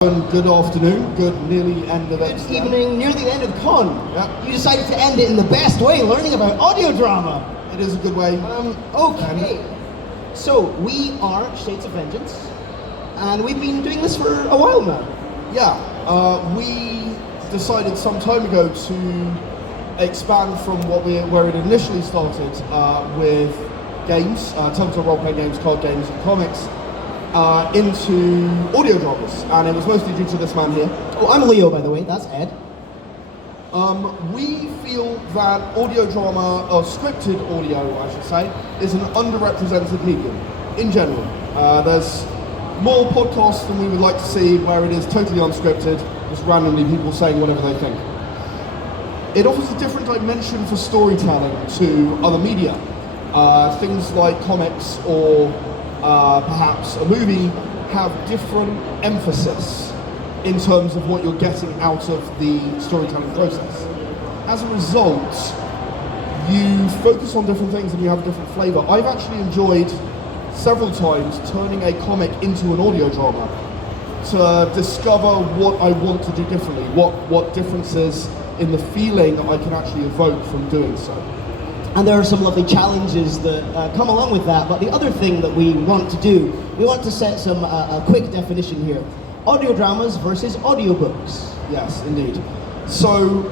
Good afternoon, good nearly end of Good evening, near the end of the con. Yeah. You decided to end it in the best way, learning about audio drama. It is a good way. Okay. So, we are Shades of Vengeance, and we've been doing this for a while now. Yeah, we decided some time ago to expand from where it initially started with games, tabletop role-playing games, card games, and comics, into audio dramas, and it was mostly due to this man here. Oh, I'm Leo, by the way. That's Ed. We feel that audio drama, or scripted audio, I should say, is an underrepresented medium in general. There's more podcasts than we would like to see where it is totally unscripted, just randomly people saying whatever they think. It offers a different dimension for storytelling to other media. Things like comics or perhaps a movie have different emphasis in terms of what you're getting out of the storytelling process. As a result, you focus on different things and you have a different flavor. I've actually enjoyed several times turning a comic into an audio drama to discover what I want to do differently, what differences in the feeling I can actually evoke from doing so. And there are some lovely challenges that come along with that, but the other thing that we want to do, we want to set some a quick definition here. Audio dramas versus audiobooks. Yes, indeed. So,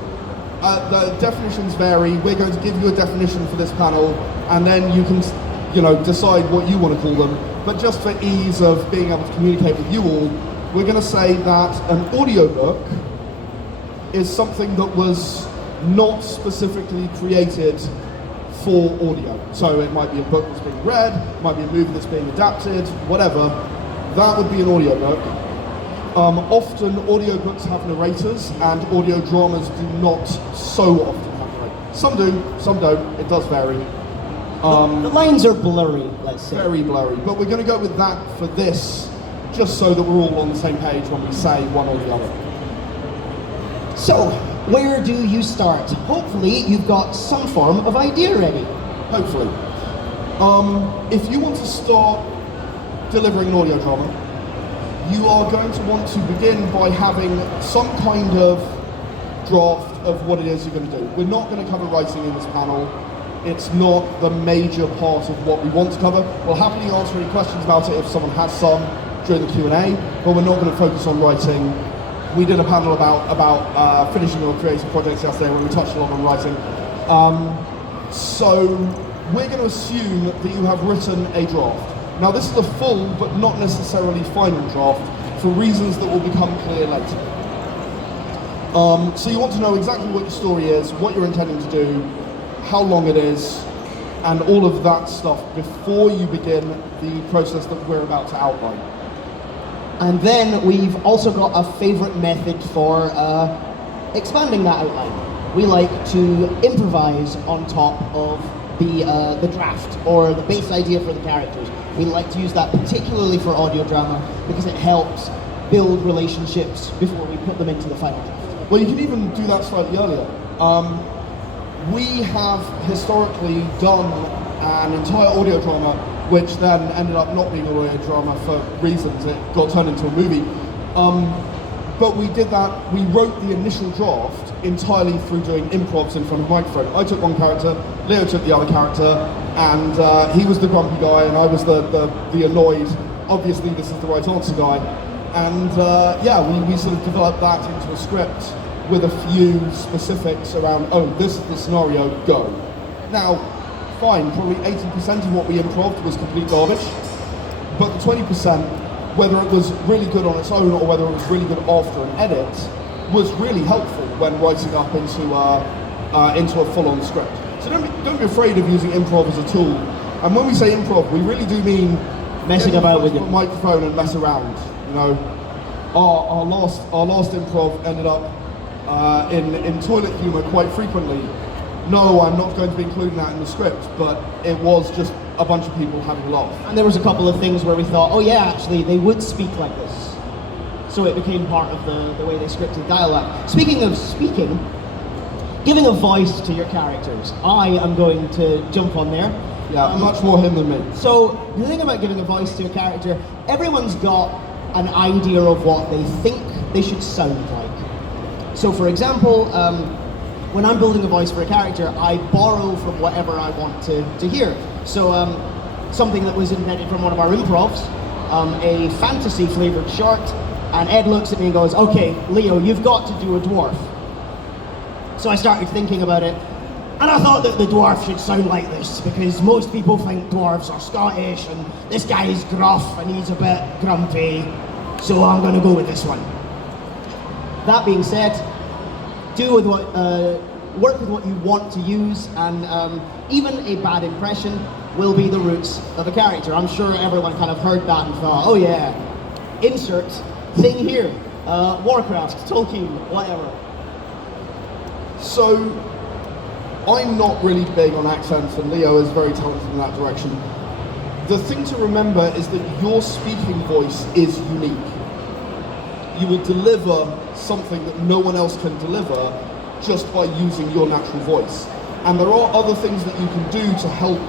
the definitions vary. We're going to give you a definition for this panel, and then you can, decide what you want to call them. But just for ease of being able to communicate with you all, we're going to say that an audiobook is something that was not specifically created for audio. So it might be a book that's being read, it might be a movie that's being adapted, whatever. That would be an audiobook. Often audiobooks have narrators, and audio dramas do not so often have narrators. Some do, some don't. It does vary. The lines are blurry, let's say. Very blurry. But we're going to go with that for this, just so that we're all on the same page when we say one or the other. So, where do you start? Hopefully you've got some form of idea ready. Hopefully. If you want to start delivering an audio drama, you are going to want to begin by having some kind of draft of what it is you're going to do. We're not going to cover writing in this panel. It's not the major part of what we want to cover. We'll happily answer any questions about it if someone has some during the Q&A, but we're not going to focus on writing. We did a panel about finishing your creative projects yesterday when we touched a lot on writing. So we're going to assume that you have written a draft. Now this is a full but not necessarily final draft for reasons that will become clear later. So you want to know exactly what your story is, what you're intending to do, how long it is, and all of that stuff before you begin the process that we're about to outline. And then we've also got a favourite method for expanding that outline. We like to improvise on top of the draft or the base idea for the characters. We like to use that particularly for audio drama because it helps build relationships before we put them into the final draft. Well, you can even do that slightly earlier. We have historically done an entire audio drama which then ended up not being an audio drama for reasons. It got turned into a movie. But we did that, we wrote the initial draft entirely through doing improvs in front of a microphone. I took one character, Leo took the other character, and he was the grumpy guy and I was the annoyed, obviously this is the right answer guy. And we sort of developed that into a script with a few specifics around, oh, this is the scenario, go. Now, fine, probably 80% of what we improved was complete garbage, but the 20%, whether it was really good on its own or whether it was really good after an edit, was really helpful when writing up into a full-on script. So don't be afraid of using improv as a tool. And when we say improv, we really do mean messing about with your microphone and mess around. Our last improv ended up in toilet humor quite frequently. No, I'm not going to be including that in the script, but it was just a bunch of people having a laugh. And there was a couple of things where we thought, oh yeah, actually, they would speak like this. So it became part of the way they scripted dialogue. Speaking of speaking, giving a voice to your characters. I am going to jump on there. Yeah, much more him than me. So the thing about giving a voice to a character, everyone's got an idea of what they think they should sound like. So for example, when I'm building a voice for a character, I borrow from whatever I want to hear. So something that was invented from one of our improvs, a fantasy flavored short, and Ed looks at me and goes, okay, Leo, you've got to do a dwarf. So I started thinking about it, and I thought that the dwarf should sound like this, because most people think dwarves are Scottish, and this guy is gruff, and he's a bit grumpy, so I'm going to go with this one. That being said, work with what you want to use, and even a bad impression will be the roots of a character. I'm sure everyone kind of heard that and thought, oh yeah, insert thing here, Warcraft, Tolkien, whatever. So, I'm not really big on accents, and Leo is very talented in that direction. The thing to remember is that your speaking voice is unique. You will deliver something that no one else can deliver just by using your natural voice. And there are other things that you can do to help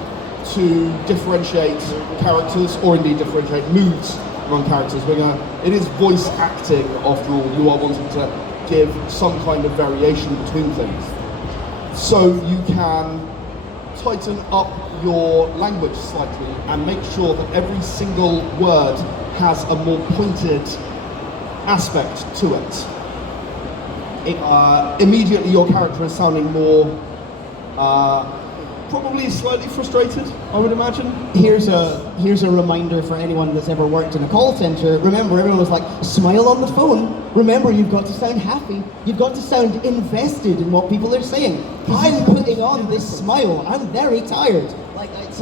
to differentiate characters, or indeed differentiate moods among characters. It is voice acting, after all. You are wanting to give some kind of variation between things. So you can tighten up your language slightly and make sure that every single word has a more pointed aspect to it. Immediately your character is sounding more, probably slightly frustrated, I would imagine. Here's a reminder for anyone that's ever worked in a call center. Remember, everyone was like, smile on the phone. Remember, you've got to sound happy. You've got to sound invested in what people are saying. I'm putting on this smile. I'm very tired. Like, it's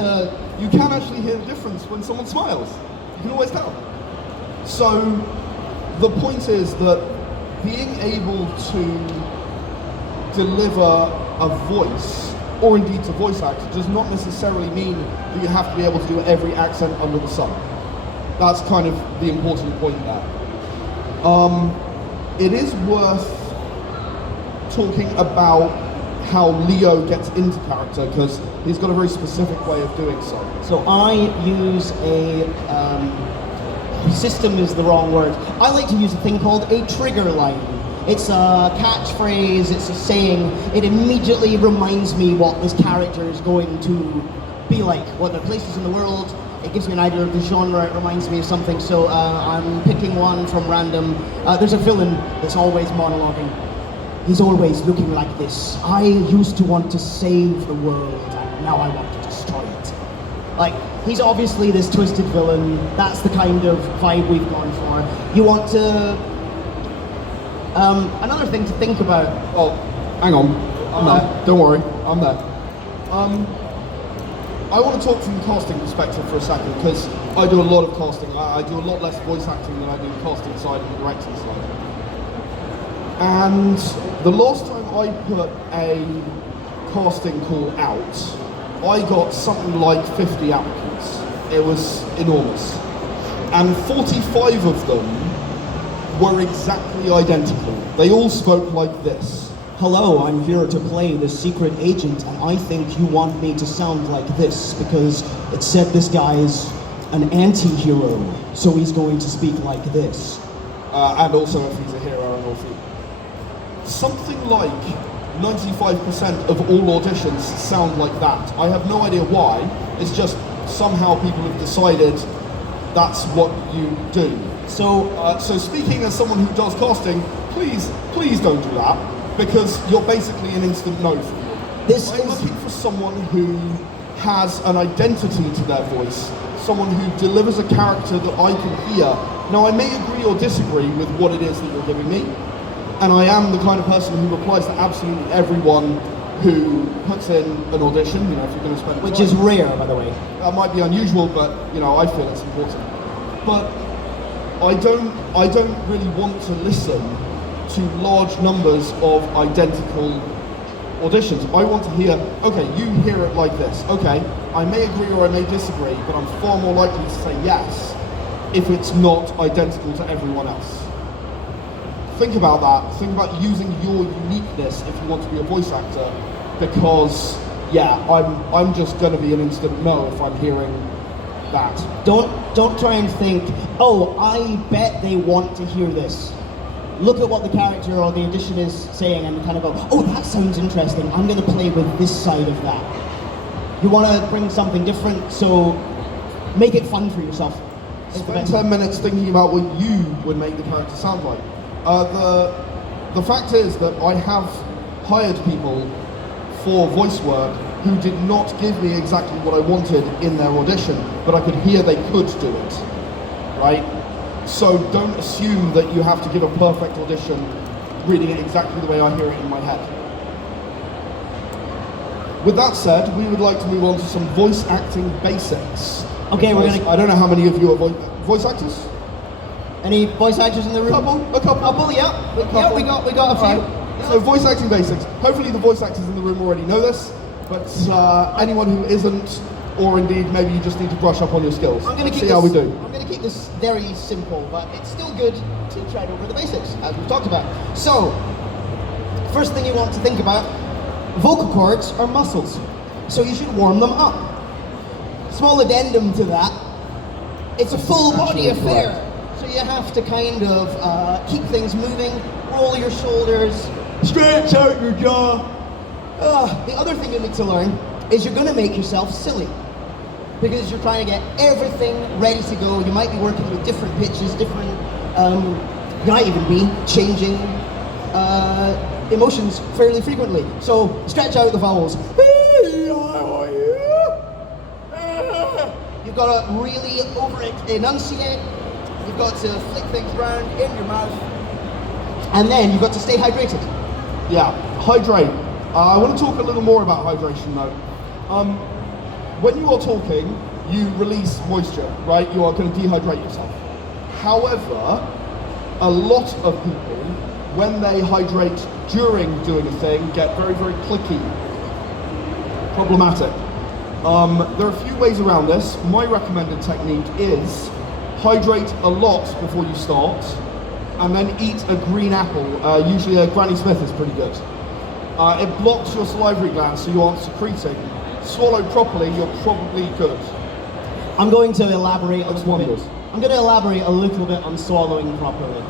you can actually hear the difference when someone smiles. You can always tell. So the point is that being able to deliver a voice, or indeed to voice act, does not necessarily mean that you have to be able to do every accent under the sun. That's kind of the important point there. It is worth talking about how Leo gets into character, because he's got a very specific way of doing so. So I use system is the wrong word. I like to use a thing called a trigger line. It's a catchphrase, it's a saying. It immediately reminds me what this character is going to be like, what the places in the world. It gives me an idea of the genre, it reminds me of something. So I'm picking one from random. There's a villain that's always monologuing. He's always looking like this. I used to want to save the world, and now I want to destroy it. Like, he's obviously this twisted villain. That's the kind of vibe we've gone for. You want to... another thing to think about... Oh, hang on. I'm there. Don't worry. I'm there. I want to talk from the casting perspective for a second, because I do a lot of casting. I do a lot less voice acting than I do the casting side and the directing side. And the last time I put a casting call out, I got something like 50 applicants. It was enormous. And 45 of them were exactly identical. They all spoke like this. Hello, I'm here to play the secret agent, and I think you want me to sound like this because it said this guy is an anti-hero, so he's going to speak like this. And also if he's a hero and all three. Something like 95% of all auditions sound like that. I have no idea why. It's just somehow people have decided that's what you do. So speaking as someone who does casting, please don't do that, because you're basically an instant no for me. I'm looking for someone who has an identity to their voice, someone who delivers a character that I can hear. Now, I may agree or disagree with what it is that you're giving me, and I am the kind of person who replies to absolutely everyone who puts in an audition, you know, if you're going to spend Which is rare, by the way. That might be unusual, but, you know, I feel it's important. But I don't really want to listen to large numbers of identical auditions. I want to hear, okay, you hear it like this. Okay, I may agree or I may disagree, but I'm far more likely to say yes if it's not identical to everyone else. Think about that. Think about using your uniqueness if you want to be a voice actor, because, yeah, I'm just going to be an instant no if I'm hearing that. Don't try and think, oh, I bet they want to hear this. Look at what the character or the edition is saying and kind of go, oh, that sounds interesting. I'm going to play with this side of that. You want to bring something different, so make it fun for yourself. Spend 10 minutes thinking about what you would make the character sound like. The fact is that I have hired people for voice work who did not give me exactly what I wanted in their audition, but I could hear they could do it, right? So don't assume that you have to give a perfect audition reading it exactly the way I hear it in my head. With that said, we would like to move on to some voice acting basics. Okay, we're gonna... I don't know how many of you are voice actors? Any voice actors in the room? A couple, yeah. Yeah, we got a few. Right. So voice acting basics. Hopefully the voice actors in the room already know this, but anyone who isn't, or indeed maybe you just need to brush up on your skills. Let's see how we do. I'm going to keep this very simple, but it's still good to try over the basics, as we've talked about. So, first thing you want to think about, vocal cords are muscles, so you should warm them up. Small addendum to that, it's a full body affair, so you have to kind of keep things moving, roll your shoulders, stretch out your jaw. The other thing you need to learn is you're going to make yourself silly, because you're trying to get everything ready to go. You might be working with different pitches, different, you might even be changing emotions fairly frequently. So stretch out the vowels. You've got to really enunciate. You've got to flick things around in your mouth. And then you've got to stay hydrated. Yeah, hydrate. I want to talk a little more about hydration though. When you are talking, you release moisture, right? You are going to dehydrate yourself. However, a lot of people, when they hydrate during doing a thing, get very, very clicky. Problematic. There are a few ways around this. My recommended technique is hydrate a lot before you start, and then eat a green apple. Usually a Granny Smith is pretty good. It blocks your salivary glands so you aren't secreting. Swallow properly, you're probably good. I'm going to elaborate a little wonders. bit. I'm going to elaborate a little bit on swallowing properly.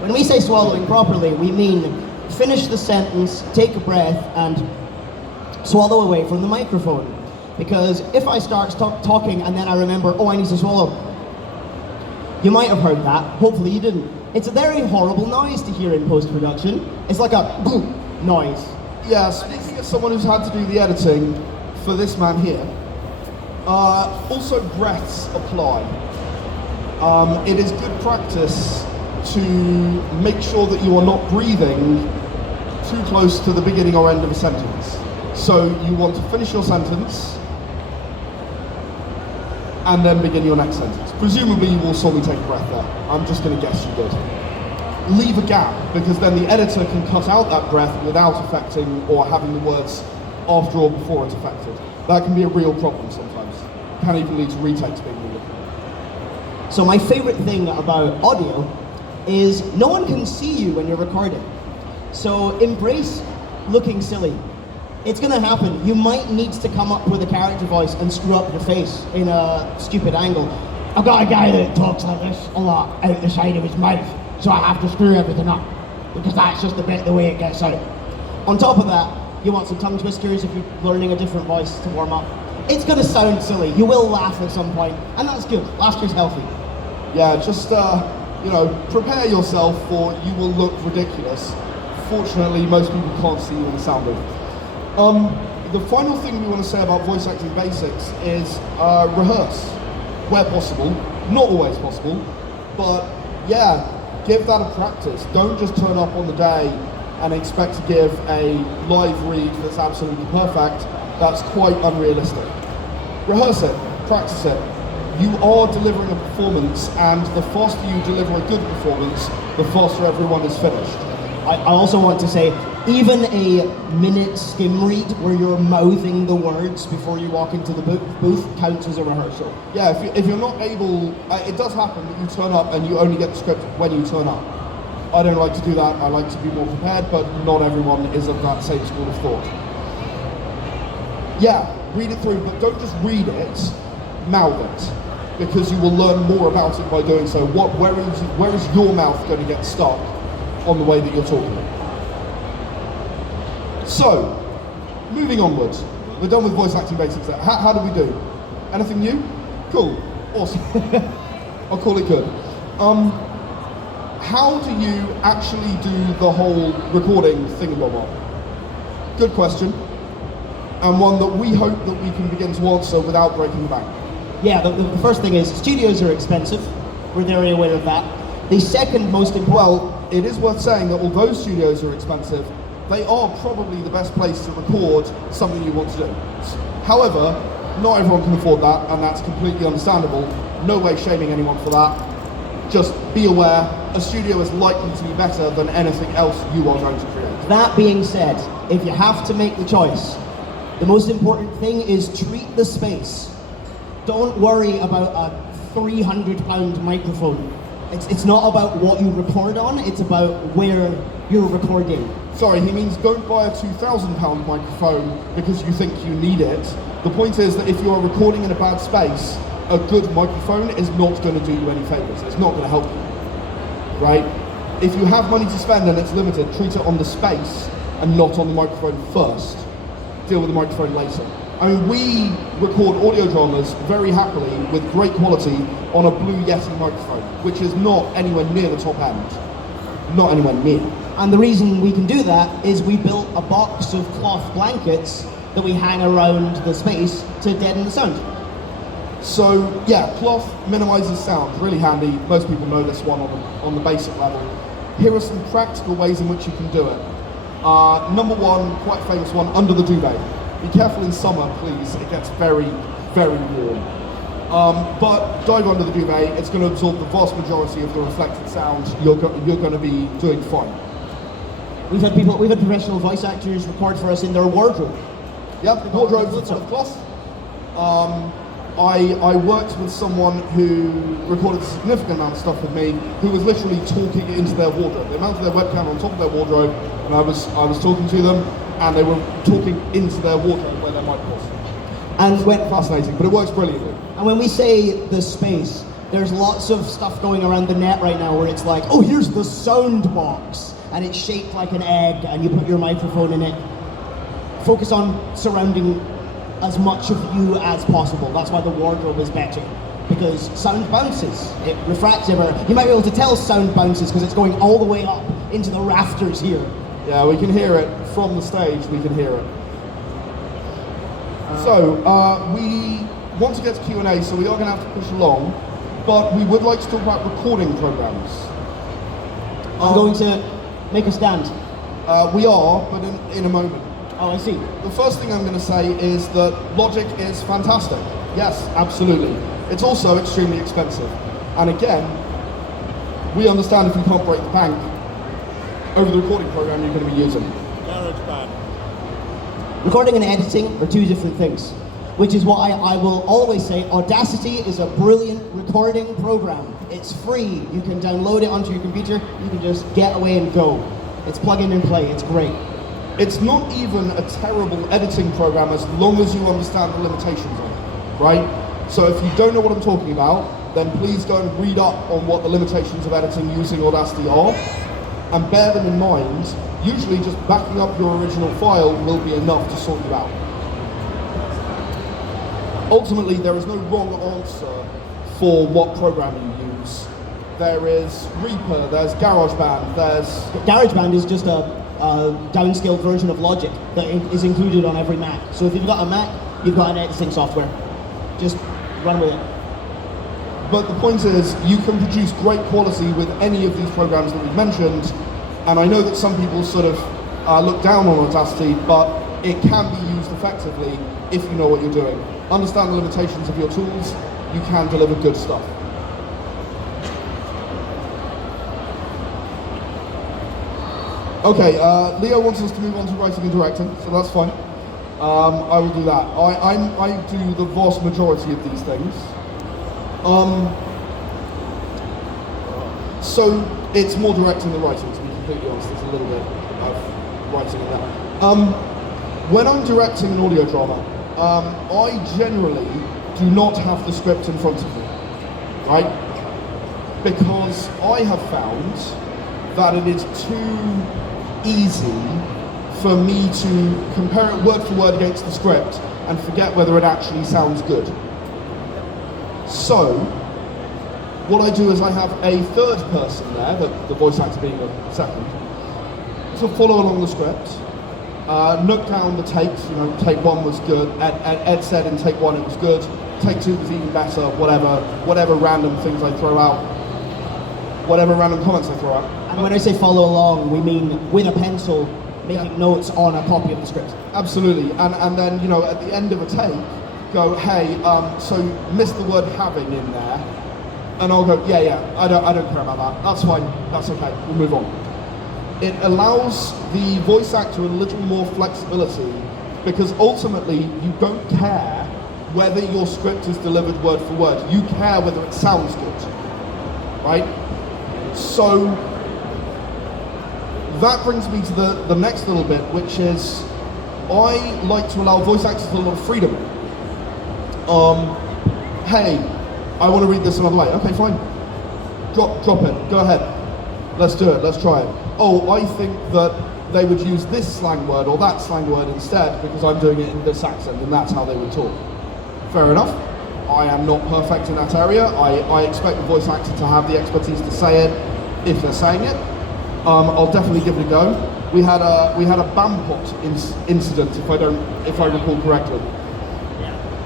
When we say swallowing properly, we mean finish the sentence, take a breath, and swallow away from the microphone. Because if I start talking and then I remember, oh, I need to swallow, you might have heard that. Hopefully you didn't. It's a very horrible noise to hear in post-production. It's like a boom noise. Yeah, speaking as someone who's had to do the editing for this man here, also breaths apply. It is good practice to make sure that you are not breathing too close to the beginning or end of a sentence. So you want to finish your sentence and then begin your next sentence. Presumably you will saw me take a breath there. I'm just going to guess you did. Leave a gap, because then the editor can cut out that breath without affecting or having the words after or before it's affected. That can be a real problem sometimes. Can even lead to retakes being needed. So my favorite thing about audio is no one can see you when you're recording. So embrace looking silly. It's gonna happen. You might need to come up with a character voice and screw up your face in a stupid angle. I've got a guy that talks like this a lot out the side of his mouth, so I have to screw everything up, because that's just the way it gets out. On top of that, you want some tongue twisters if you're learning a different voice to warm up. It's gonna sound silly. You will laugh at some point, and that's good. Laughter's healthy. Yeah, just prepare yourself for you will look ridiculous. Fortunately, most people can't see you in the sound booth. The final thing we want to say about voice acting basics is rehearse, where possible. Not always possible, but yeah, give that a practice. Don't just turn up on the day and expect to give a live read that's absolutely perfect. That's quite unrealistic. Rehearse it, practice it. You are delivering a performance, and the faster you deliver a good performance, the faster everyone is finished. I also want to say, even a minute skim read where you're mouthing the words before you walk into the booth counts as a rehearsal. Yeah, if you're not able, it does happen that you turn up and you only get the script when you turn up. I don't like to do that. I like to be more prepared, but not everyone is of that same school of thought. Yeah, read it through, but don't just read it, mouth it. because you will learn more about it by doing so. Where is your mouth going to get stuck on the way that you're talking? So, moving onwards. We're done with voice acting basics there. How do we do? Anything new? Cool. Awesome. I'll call it good. How do you actually do the whole recording thingamabob? Good question. And one that we hope that we can begin to answer without breaking the bank. Yeah, the first thing is studios are expensive. We're very aware of that. The second most important... Well, it is worth saying that although studios are expensive, they are probably the best place to record something you want to do. However, not everyone can afford that, and that's completely understandable. No way shaming anyone for that. Just be aware, a studio is likely to be better than anything else you are going to create. That being said, if you have to make the choice, the most important thing is treat the space. Don't worry about a £300 microphone. It's not about what you record on, it's about where you're recording. Sorry, he means don't buy a £2,000 microphone because you think you need it. The point is that if you are recording in a bad space, a good microphone is not going to do you any favours. It's not going to help you, right? If you have money to spend and it's limited, treat it on the space and not on the microphone first. Deal with the microphone later. I mean, we record audio dramas very happily with great quality on a Blue Yeti microphone, which is not anywhere near the top end. Not anywhere near. And the reason we can do that is we built a box of cloth blankets that we hang around the space to deaden the sound. So yeah, cloth minimizes sound, really handy. Most people know this one on the basic level. Here are some practical ways in which you can do it. Number one, quite famous one, under the duvet. Be careful in summer, please. It gets very, very warm. But dive under the duvet. It's going to absorb the vast majority of the reflected sound. You're going to be doing fine. We've had professional voice actors record for us in their wardrobe. Yep, wardrobe full of cloth. I worked with someone who recorded a significant amount of stuff with me, who was literally talking into their wardrobe. They mounted their webcam on top of their wardrobe, and I was talking to them, and they were talking into their wardrobe where their mic was. And when fascinating, but it works brilliantly. And when we say the space, there's lots of stuff going around the net right now where it's like, oh, here's the sound box, and it's shaped like an egg, and you put your microphone in it. Focus on surrounding as much of you as possible. That's why the wardrobe is better, because sound bounces. It refracts everywhere. You might be able to tell sound bounces because it's going all the way up into the rafters here. Yeah, we can hear it from the stage. We can hear it. So we want to get to Q&A, so we are going to have to push along, but we would like to talk about recording programs. I'm going to make a stand. We are, but in a moment. Oh, I see. The first thing I'm going to say is that Logic is fantastic. Yes, absolutely. It's also extremely expensive. And again, we understand if you can't break the bank over the recording program you're going to be using. Recording and editing are two different things, which is why I will always say Audacity is a brilliant recording program. It's free. You can download it onto your computer. You can just get away and go. It's plug in and play. It's great. It's not even a terrible editing program as long as you understand the limitations of it, right? So if you don't know what I'm talking about, then please go and read up on what the limitations of editing using Audacity are, and bear them in mind. Usually just backing up your original file will be enough to sort you out. Ultimately, there is no wrong answer for what program you use. There is Reaper, there's GarageBand, GarageBand is just a downscaled version of Logic that is included on every Mac. So if you've got a Mac, you've got an editing software. Just run with it. But the point is, you can produce great quality with any of these programs that we've mentioned, and I know that some people sort of look down on Audacity, but it can be used effectively if you know what you're doing. Understand the limitations of your tools, you can deliver good stuff. Okay, Leo wants us to move on to writing and directing, so that's fine. I will do that. I do the vast majority of these things. So it's more directing than writing, to be completely honest. There's a little bit of writing in there. When I'm directing an audio drama, I generally do not have the script in front of me. right? Because I have found that it is too easy for me to compare it word for word against the script and forget whether it actually sounds good. So, what I do is I have a third person there, the voice actor being a second, to follow along the script, note down the takes, take one was good, Ed said in take one it was good, take two was even better, whatever random things I throw out, whatever random comments I throw out. And when I say follow along, we mean with a pencil, making notes on a copy of the script. Absolutely, and then, at the end of a take, go, hey, so missed the word having in there, and I'll go, yeah, I don't care about that, that's fine, that's okay, we'll move on. It allows the voice actor a little more flexibility, because ultimately you don't care whether your script is delivered word for word, you care whether it sounds good, right? So that brings me to the next little bit, which is I like to allow voice actors a lot of freedom. Hey, I want to read this another way. Okay, fine. Drop it. Go ahead. Let's do it. Let's try it. Oh, I think that they would use this slang word or that slang word instead because I'm doing it in this accent and that's how they would talk. Fair enough. I am not perfect in that area. I expect the voice actor to have the expertise to say it if they're saying it. I'll definitely give it a go. We had a Bampot incident, if I recall correctly.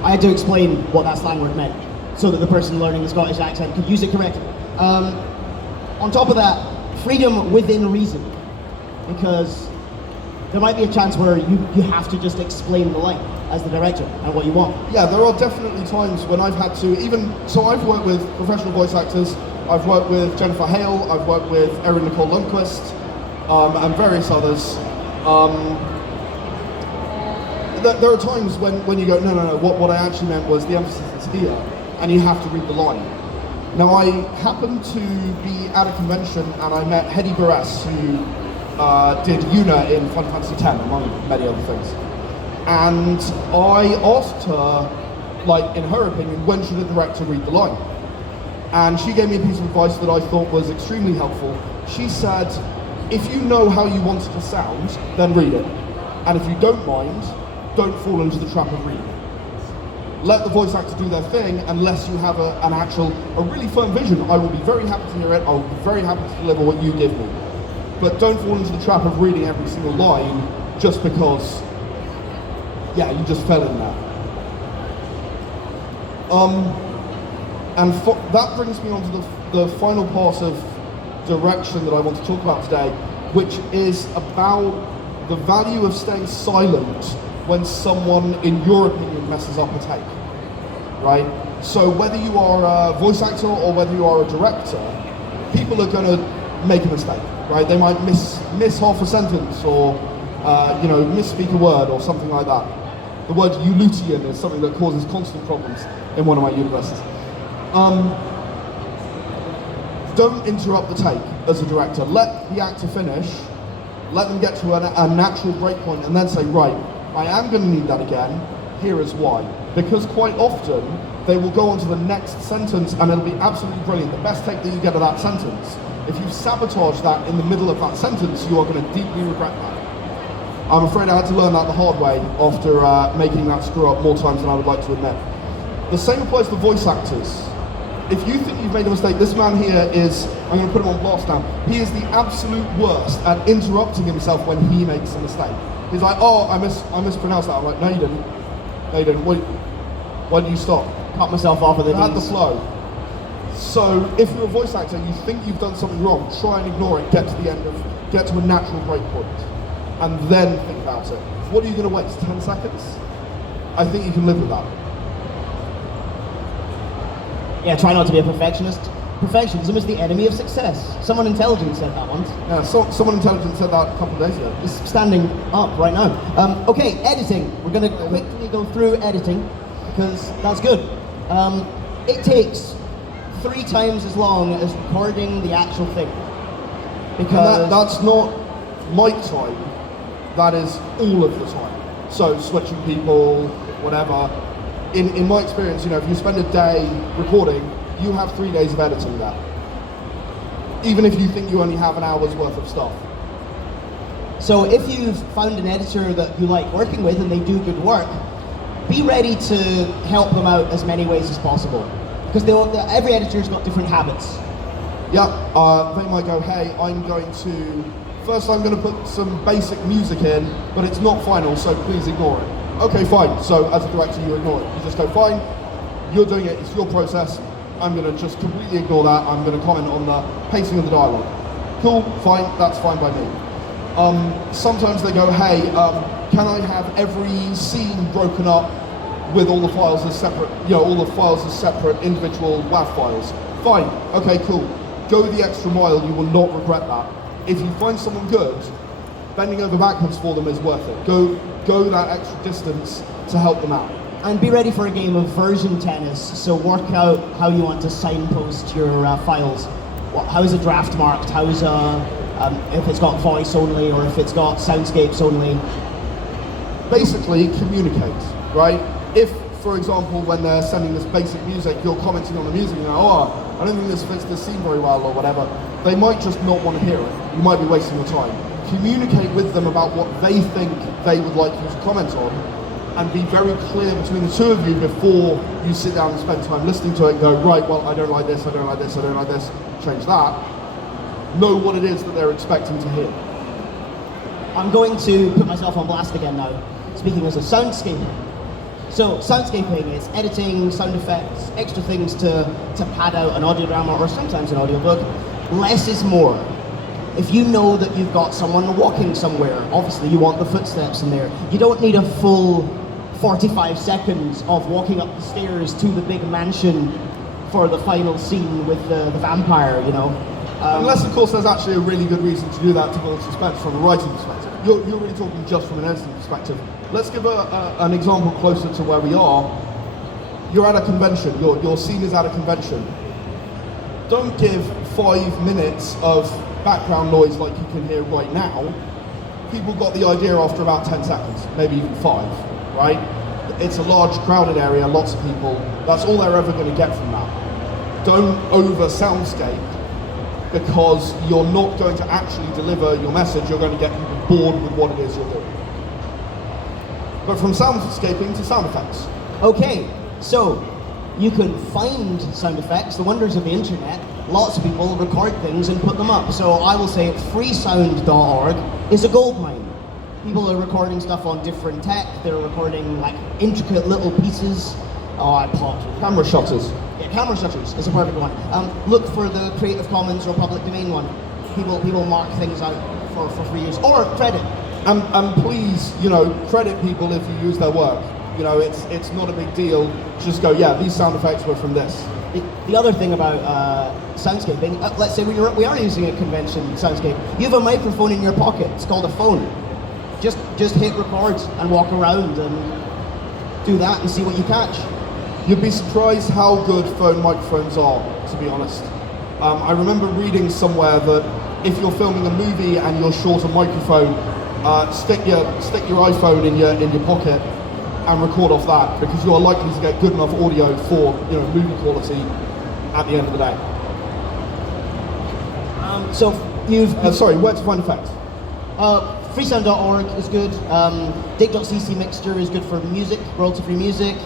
I had to explain what that slang word meant so that the person learning the Scottish accent could use it correctly. On top of that, freedom within reason, because there might be a chance where you have to just explain the line as the director and what you want. Yeah, there are definitely times when I've had to, so I've worked with professional voice actors, I've worked with Jennifer Hale, I've worked with Erin Nicole Lundquist, and various others. There are times when you go, no, what I actually meant was the emphasis is here, and you have to read the line. Now, I happened to be at a convention and I met Hedy Barres, who did Yuna in Final Fantasy X, among many other things. And I asked her, in her opinion, when should a director read the line? And she gave me a piece of advice that I thought was extremely helpful. She said, if you know how you want it to sound, then read it. And if you don't mind, don't fall into the trap of reading. Let the voice actor do their thing unless you have a really firm vision. I will be very happy to hear it, I will be very happy to deliver what you give me. But don't fall into the trap of reading every single line just because, you just fell in there. That brings me on to the final part of direction that I want to talk about today, which is about the value of staying silent when someone, in your opinion, messes up a take, right? So whether you are a voice actor or whether you are a director, people are going to make a mistake, right? They might miss half a sentence or, misspeak a word or something like that. The word Eulutian is something that causes constant problems in one of my universities. Don't interrupt the take as a director. Let the actor finish, let them get to a natural break point and then say, right, I am going to need that again, here is why. Because quite often, they will go on to the next sentence and it'll be absolutely brilliant. The best take that you get of that sentence. If you sabotage that in the middle of that sentence, you are going to deeply regret that. I'm afraid I had to learn that the hard way after making that screw up more times than I would like to admit. The same applies to voice actors. If you think you've made a mistake, this man here is, I'm going to put him on blast now, he is the absolute worst at interrupting himself when he makes a mistake. He's like, oh, I mispronounced that. I'm like, no, you didn't. No, you didn't. Why did you stop? Cut myself off at the knees. Had the flow. So, if you're a voice actor and you think you've done something wrong, try and ignore it, get to a natural break point, and then think about it. What are you going to waste, 10 seconds? I think you can live with that. Yeah, try not to be a perfectionist. Perfectionism is the enemy of success. Someone intelligent said that once. Yeah, someone intelligent said that a couple of days ago. He's standing up right now. Okay, editing. We're going to quickly go through editing because that's good. It takes 3 times as long as recording the actual thing. Because that's not mic time. That is all of the time. So switching people, whatever. In my experience, if you spend a day recording, you have 3 days of editing that. Even if you think you only have an hour's worth of stuff. So if you've found an editor that you like working with and they do good work, be ready to help them out as many ways as possible. Because every editor's got different habits. Yeah, they might go, hey, I'm going to put some basic music in, but it's not final, so please ignore it. Okay, fine. So as a director, you ignore it. You just go, fine, you're doing it, it's your process. I'm going to just completely ignore that. I'm going to comment on the pacing of the dialogue. Cool, fine, that's fine by me. Sometimes they go, hey, can I have every scene broken up with all the files as separate, all the files as separate individual WAV files? Fine, okay, cool. Go the extra mile, you will not regret that. If you find someone good, bending over backwards for them is worth it. Go that extra distance to help them out. And be ready for a game of version tennis, so work out how you want to signpost your files. How is a draft marked? How is if it's got voice only or if it's got soundscapes only? Basically, communicate, right? If, for example, when they're sending this basic music, you're commenting on the music, you know, I don't think this fits the scene very well or whatever, they might just not want to hear it. You might be wasting your time. Communicate with them about what they think they would like you to comment on, and be very clear between the two of you before you sit down and spend time listening to it and go, right, well, I don't like this, I don't like this, I don't like this, change that. Know what it is that they're expecting to hear. I'm going to put myself on blast again now, speaking as a soundscaper. So soundscaping is editing, sound effects, extra things to pad out an audio drama or sometimes an audiobook. Less is more. If you know that you've got someone walking somewhere, obviously you want the footsteps in there. You don't need a full 45 seconds of walking up the stairs to the big mansion for the final scene with the vampire, Unless, of course, there's actually a really good reason to do that to build suspense from a writing perspective. You're really talking just from an editing perspective. Let's give an example closer to where we are. You're at a convention. Your scene is at a convention. Don't give 5 minutes of background noise like you can hear right now. People got the idea after about 10 seconds, maybe even 5, right? It's a large, crowded area, lots of people. That's all they're ever going to get from that. Don't over soundscape, because you're not going to actually deliver your message. You're going to get people bored with what it is you're doing. But from soundscaping to sound effects. Okay, so you can find sound effects, the wonders of the internet. Lots of people record things and put them up. So I will say freesound.org is a goldmine. People are recording stuff on different tech. They're recording like intricate little pieces. Oh, I apologize. Camera shutters. Yeah, camera shutters is a perfect one. Look for the Creative Commons or public domain one. People mark things out for free use or credit. And please, credit people if you use their work. It's not a big deal. Just go, yeah, these sound effects were from this. The other thing about soundscaping, let's say we are using a convention soundscape. You have a microphone in your pocket. It's called a phone. Just hit record and walk around and do that and see what you catch. You'd be surprised how good phone microphones are, to be honest. I remember reading somewhere that if you're filming a movie and you're short a microphone, stick your iPhone in your pocket and record off that, because you are likely to get good enough audio for movie quality at the end of the day. So you've sorry, where to find effects? freesound.org is good. Dig.cc Mixture is good for music, royalty-free music.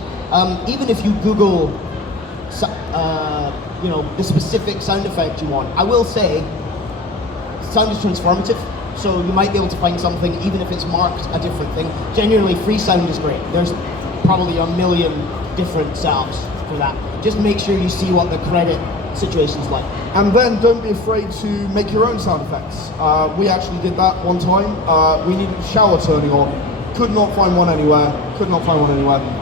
Even if you Google, the specific sound effect you want, I will say, sound is transformative. So you might be able to find something even if it's marked a different thing. Generally, free sound is great. There's probably a million different sounds for that. Just make sure you see what the credit situation's like. And then don't be afraid to make your own sound effects. We actually did that one time. We needed a shower turning on. Could not find one anywhere.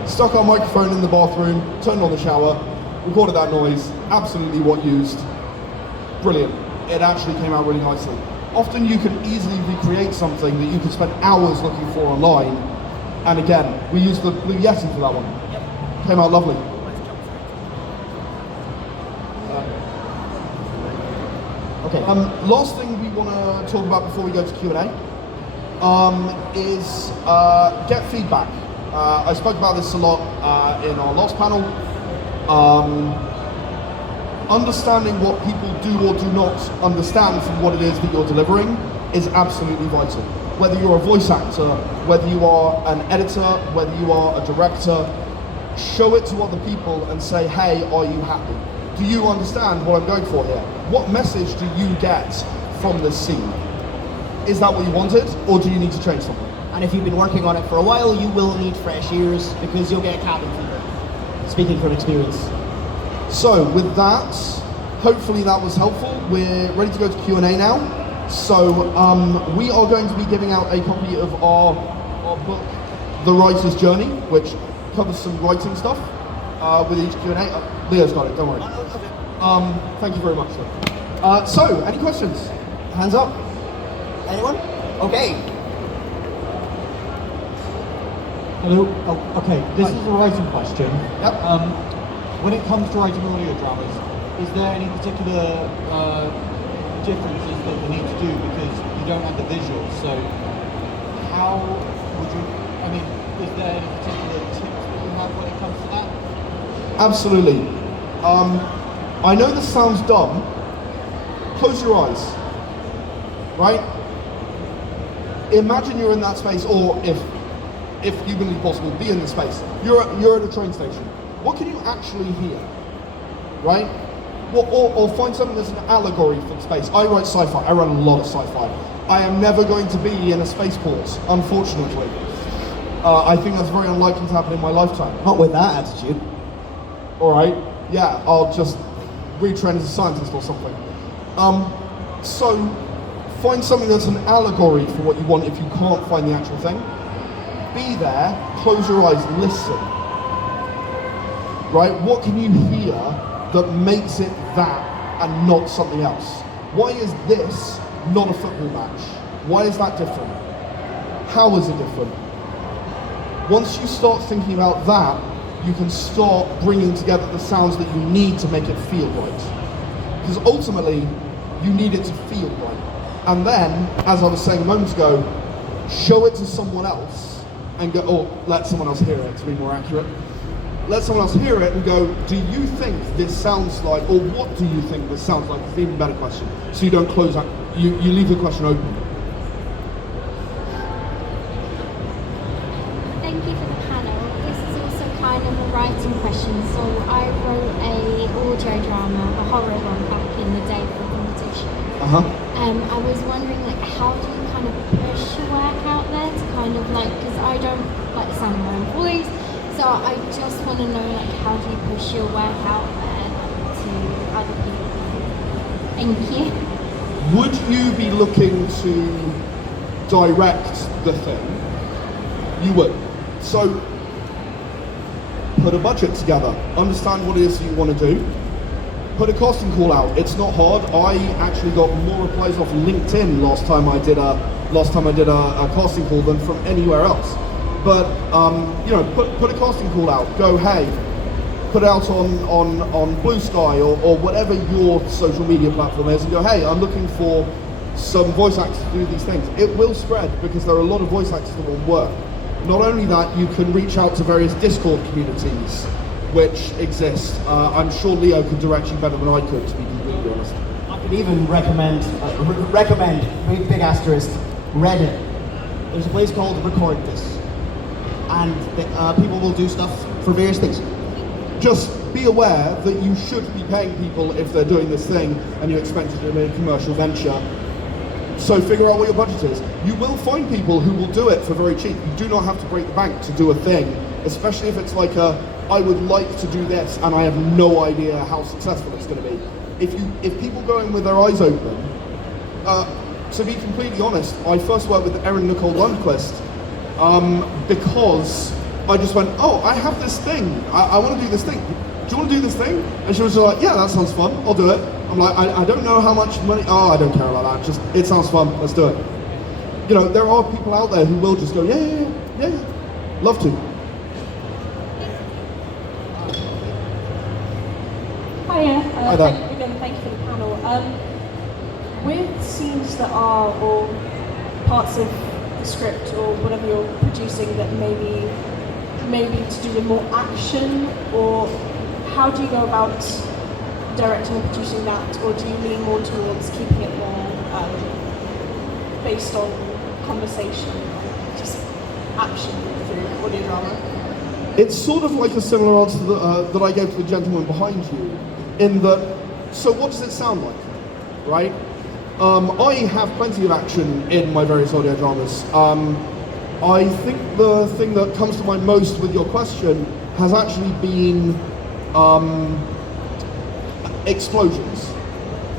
Stuck our microphone in the bathroom, turned on the shower, recorded that noise, absolutely what used. Brilliant. It actually came out really nicely. Often you can easily recreate something that you could spend hours looking for online. And again, we used the Blue Yeti for that one. Yep. Came out lovely. Okay. Last thing we want to talk about before we go to Q&A is get feedback. I spoke about this a lot in our last panel. understanding what people do or do not understand from what it is that you're delivering is absolutely vital. Whether you're a voice actor, whether you are an editor, whether you are a director, show it to other people and say, hey, are you happy? Do you understand what I'm going for here? What message do you get from this scene? Is that what you wanted, or do you need to change something? And if you've been working on it for a while, you will need fresh ears because you'll get a cabin fever. Speaking from experience. So with that, hopefully that was helpful. We're ready to go to Q&A now. So we are going to be giving out a copy of our book, The Writer's Journey, which covers some writing stuff with each Q&A. Leo's got it, don't worry. Thank you very much, sir. So, any questions? Hands up. Anyone? Okay. Hello. Oh, okay. This Hi. is a writing question. Yep. When it comes to writing audio dramas, is there any particular differences that you need to do because you don't have the visuals? So, how would you? I mean, is there any particular tips that you have when it comes to that? Absolutely. I know this sounds dumb. Close your eyes. Right? Imagine you're in that space, or if humanly possible, be in the space. You're at a train station. What can you actually hear? Right? Or find something that's an allegory for space. I write sci-fi. I run a lot of sci-fi. I am never going to be in a spaceport, unfortunately. I think that's very unlikely to happen in my lifetime. Not with that attitude. All right. Yeah, I'll just retrain as a scientist or something. So find something that's an allegory for what you want if you can't find the actual thing. Be there, close your eyes, listen. Right? What can you hear that makes it that and not something else? Why is this not a football match? Why is that different? How is it different? Once you start thinking about that, you can start bringing together the sounds that you need to make it feel right. Because ultimately, you need it to feel right. And then, as I was saying a moment ago, show it to someone else and go, or let someone else hear it to be more accurate. Let someone else hear it and go, do you think this sounds like, or what do you think this sounds like? It's an even better question. So you don't close out, you leave the question open. Thank you for the panel. This is also kind of a writing question. So I wrote a audio drama, a horror one back in the day for a competition. I was wondering, like, how do you kind of push your work out there to kind of like, because I don't like the sound of my own voice, so I just want to know, like, how do you push your work out there to other people? Thank you. Would you be looking to direct the thing? You would. So, put a budget together. Understand what it is you want to do. Put a casting call out. It's not hard. I actually got more replies off LinkedIn last time I did a casting call than from anywhere else. But you know, put a casting call out. Go, hey, put it out on Blue Sky or whatever your social media platform is, and go, hey, I'm looking for some voice actors to do these things. It will spread because there are a lot of voice actors that want work. Not only that, you can reach out to various Discord communities which exist. I'm sure Leo could direct you better than I could, to be completely honest. I could even recommend, big asterisk, Reddit. There's a place called Record This. And people will do stuff for various things. Just be aware that you should be paying people if they're doing this thing and you expect to do a commercial venture. So figure out what your budget is. You will find people who will do it for very cheap. You do not have to break the bank to do a thing, especially if it's like I would like to do this and I have no idea how successful it's going to be. If people go in with their eyes open, to be completely honest, I first worked with Erin Nicole Lundquist because I just went, oh, I have this thing. I want to do this thing. Do you want to do this thing? And she was just like, yeah, that sounds fun. I'll do it. I'm like, I don't know how much money. Oh, I don't care about that. Just, it sounds fun. Let's do it. You know, there are people out there who will just go, yeah. Love to. Hiya. Hi there. Thank you for the panel. With scenes that are, or parts of the script or whatever you're producing that maybe to do with more action, or how do you go about directing and producing that, or do you lean more towards keeping it more based on conversation, just action through audio drama? It's sort of like a similar answer that I gave to the gentleman behind you, in that, so what does it sound like, right? I have plenty of action in my various audio dramas. I think the thing that comes to mind most with your question has actually been explosions,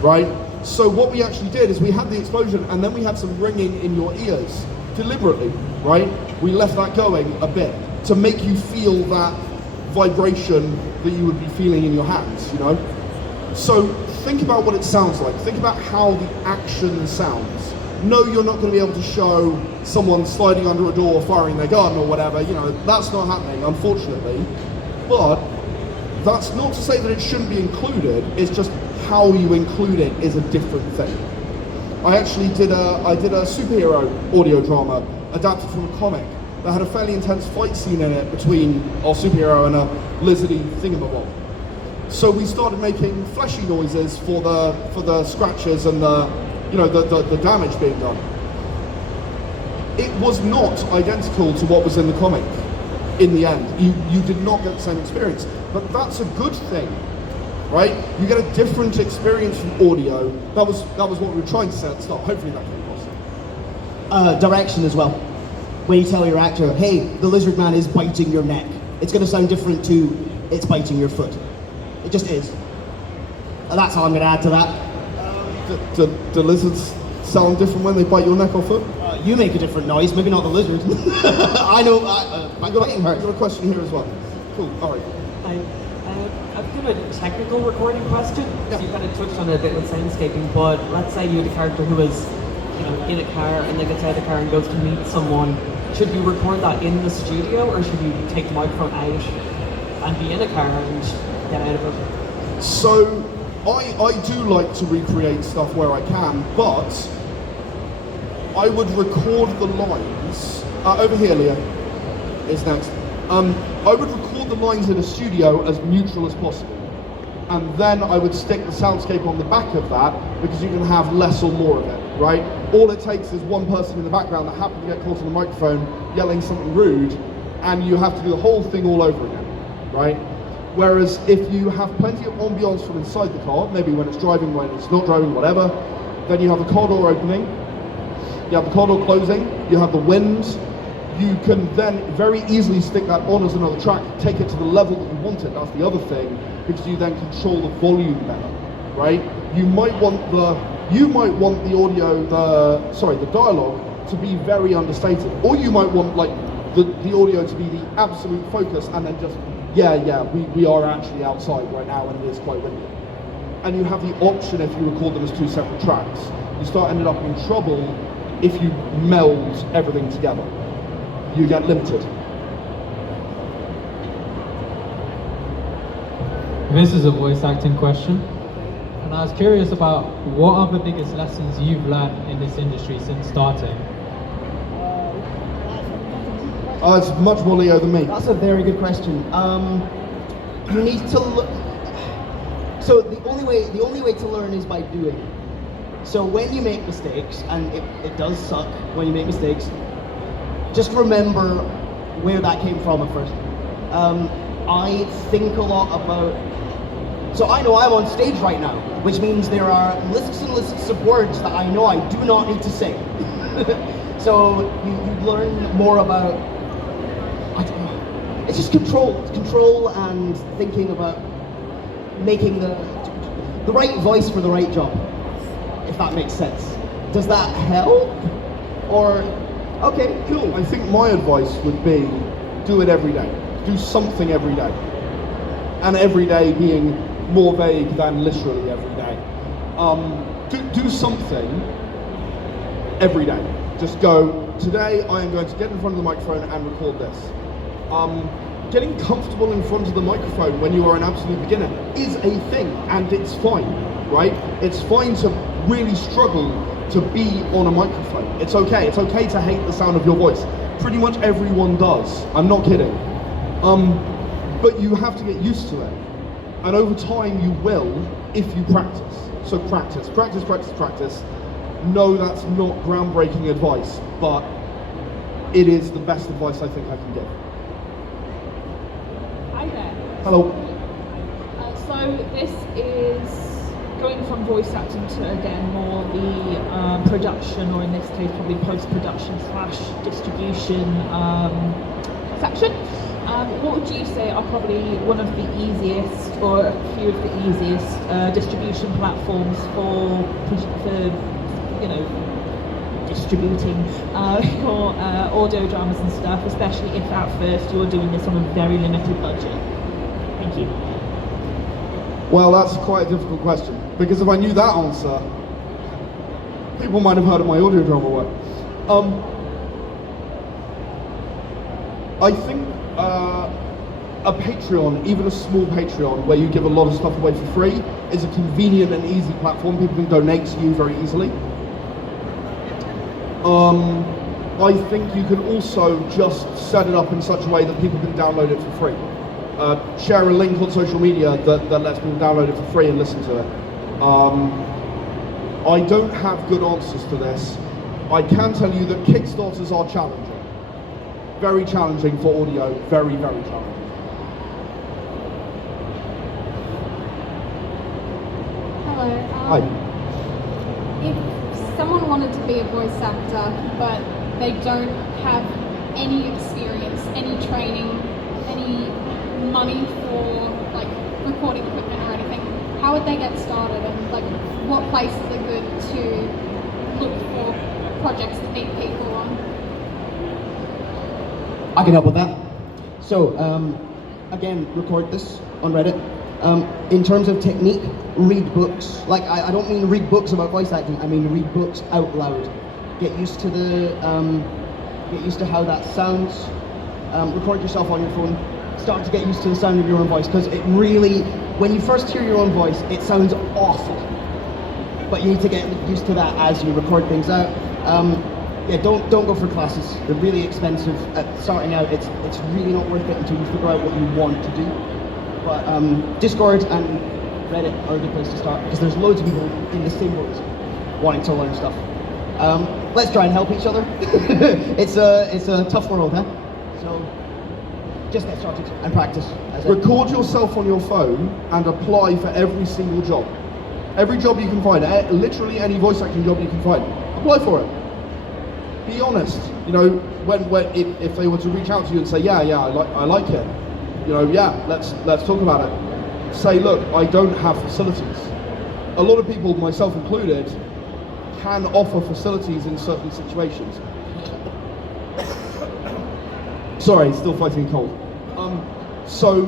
right? So what we actually did is we had the explosion and then we had some ringing in your ears, deliberately, right? We left that going a bit to make you feel that vibration that you would be feeling in your hands, you know? So think about what it sounds like. Think about how the action sounds. No, you're not going to be able to show someone sliding under a door, firing their gun or whatever, you know, that's not happening, unfortunately. But that's not to say that it shouldn't be included, it's just how you include it is a different thing. I actually did a superhero audio drama adapted from a comic that had a fairly intense fight scene in it between our superhero and a lizardy thingamabob. So we started making fleshy noises for the scratches and the damage being done. It was not identical to what was in the comic in the end. You did not get the same experience, but that's a good thing, right? You get a different experience from audio. That was what we were trying to say at the start. Hopefully that came across. Direction as well. When you tell your actor, hey, the lizard man is biting your neck, it's going to sound different to it's biting your foot. It just is. And that's all I'm going to add to that. Do lizards sound different when they bite your neck or foot? You make a different noise, maybe not the lizard. I know, my biting hurts. You've got a question here as well. Cool, all right. I've got a technical recording question. Yeah. So you kind of touched on it a bit with soundscaping, but let's say you had a character who was, in a car and then gets out of the car and goes to meet someone. Should you record that in the studio, or should you take the microphone out and be in a car and get out of it? So I do like to recreate stuff where I can, but I would record the lines. Over here, Leo is next. I would record the lines in a studio as neutral as possible, and then I would stick the soundscape on the back of that, because you can have less or more of it, right? All it takes is one person in the background that happened to get caught on the microphone yelling something rude, and you have to do the whole thing all over again, right? Whereas if you have plenty of ambience from inside the car, maybe when it's driving, when it's not driving, whatever, then you have the car door opening, you have the car door closing, you have the wind, you can then very easily stick that on as another track, take it to the level that you want it, that's the other thing, because you then control the volume better, right? You might want the dialogue to be very understated, or you might want like the audio to be the absolute focus, and then just we are actually outside right now and it is quite windy. And you have the option, if you record them as two separate tracks, you start ending up in trouble if you meld everything together. You get limited. This is a voice acting question, and I was curious about what are the biggest lessons you've learned in this industry since starting? It's much more Leo than me. That's a very good question. You need to so the only way to learn is by doing. So when you make mistakes, and it does suck when you make mistakes, just remember where that came from at first. I think a lot about, so I know I'm on stage right now, which means there are lists and lists of words that I know I do not need to say. So you learn more about, I don't know, it's just control and thinking about making the right voice for the right job, if that makes sense. Does that help? Or, okay, cool. I think my advice would be, do it every day. Do something every day. And every day being more vague than literally every day. Do something every day. Just go, today I am going to get in front of the microphone and record this. Getting comfortable in front of the microphone when you are an absolute beginner is a thing, and it's fine, right? It's fine to really struggle to be on a microphone. It's okay to hate the sound of your voice. Pretty much everyone does, I'm not kidding. But you have to get used to it. And over time you will, if you practice. So practice, practice, practice, practice. No, that's not groundbreaking advice, but it is the best advice I think I can give. Hi there. Hello. So this is going from voice acting to, again, more the production, or in this case probably post-production / distribution section. What would you say are probably one of the easiest, or a few of the easiest distribution platforms for distributing your audio dramas and stuff, especially if at first you're doing this on a very limited budget? Thank you. Well, that's quite a difficult question, because if I knew that answer, people might have heard of my audio drama work. I think a Patreon, even a small Patreon, where you give a lot of stuff away for free, is a convenient and easy platform. People can donate to you very easily. I think you can also just set it up in such a way that people can download it for free. Share a link on social media that lets people download it for free and listen to it. I don't have good answers to this. I can tell you that Kickstarters are challenging. Very challenging for audio, very, very challenging. Hello. Hi. If someone wanted to be a voice actor, but they don't have any experience, any training, any money for like recording equipment or anything, how would they get started, and like what places are good to look for projects that need people on? I can help with that. So, again, record this on Reddit. In terms of technique, read books. Like, I don't mean read books about voice acting, I mean read books out loud. Get used to get used to how that sounds. Record yourself on your phone. Start to get used to the sound of your own voice, because it really, when you first hear your own voice, it sounds awful. But you need to get used to that as you record things out. Yeah, don't go for classes. They're really expensive. At starting out, it's really not worth it until you figure out what you want to do. But Discord and Reddit are a good place to start, because there's loads of people in the same boat wanting to learn stuff. Let's try and help each other. It's a tough world, huh? So just get started and practice. Record yourself on your phone and apply for every single job. Every job you can find, literally any voice acting job you can find, apply for it. Be honest. You know, if they were to reach out to you and say, yeah, I like it. You know, yeah, let's talk about it. Say, look, I don't have facilities. A lot of people, myself included, can offer facilities in certain situations. Sorry, still fighting a cold. So,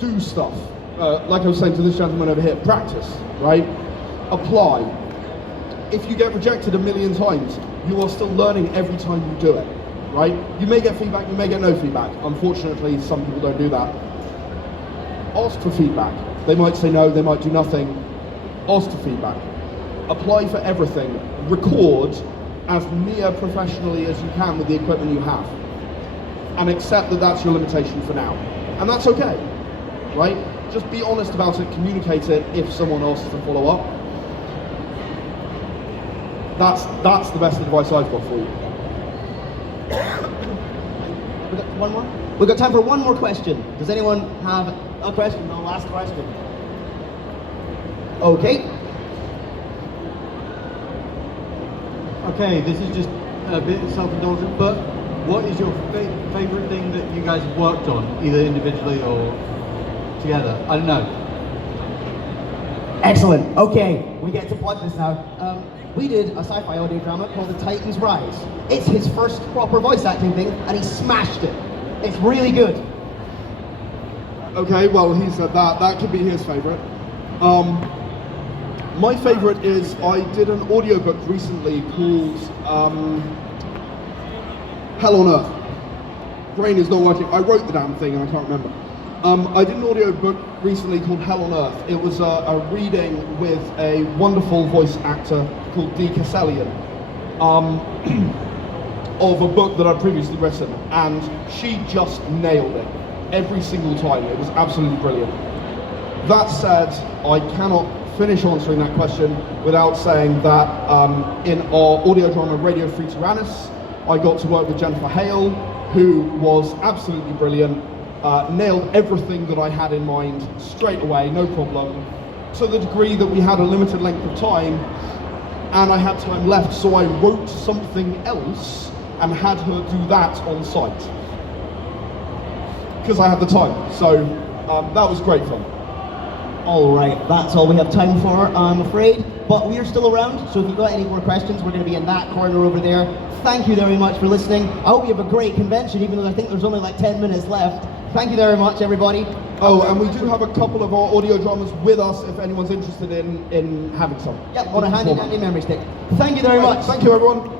do stuff. Like I was saying to this gentleman over here, practice, right? Apply. If you get rejected a million times, you are still learning every time you do it, right? You may get feedback, you may get no feedback. Unfortunately, some people don't do that. Ask for feedback. They might say no, they might do nothing. Ask for feedback. Apply for everything. Record as near professionally as you can with the equipment you have. And accept that that's your limitation for now. And that's okay, right? Just be honest about it, communicate it if someone asks to follow up. That's the best advice I've got for you. We got one more? We've got time for one more question. Does anyone have a question? No, last question. Okay. Okay, this is just a bit self-indulgent, but what is your favourite thing that you guys have worked on, either individually or together? I don't know. Excellent. Okay, we get to plug this now. We did a sci-fi audio drama called The Titans Rise. It's his first proper voice acting thing, and he smashed it. It's really good. Okay, well, he said that. That could be his favourite. My favourite is, I did an audiobook recently called Hell on Earth. Brain is not working. I wrote the damn thing and I can't remember. I did an audiobook recently called Hell on Earth. It was a reading with a wonderful voice actor called Dee Casselian of a book that I'd previously written, and she just nailed it every single time. It was absolutely brilliant. That said, I cannot finish answering that question without saying that in our audio drama Radio Free Tyrannus, I got to work with Jennifer Hale, who was absolutely brilliant, nailed everything that I had in mind straight away, no problem, to the degree that we had a limited length of time and I had time left, so I wrote something else and had her do that on site because I had the time. So that was great fun. All right, that's all we have time for, I'm afraid. But we are still around, so if you've got any more questions, we're going to be in that corner over there. Thank you very much for listening. I hope you have a great convention, even though I think there's only like 10 minutes left. Thank you very much, everybody. Oh, and we do have a couple of our audio dramas with us if anyone's interested in having some. Yep, on a handy dandy memory stick. Thank you very much. Thank you, everyone.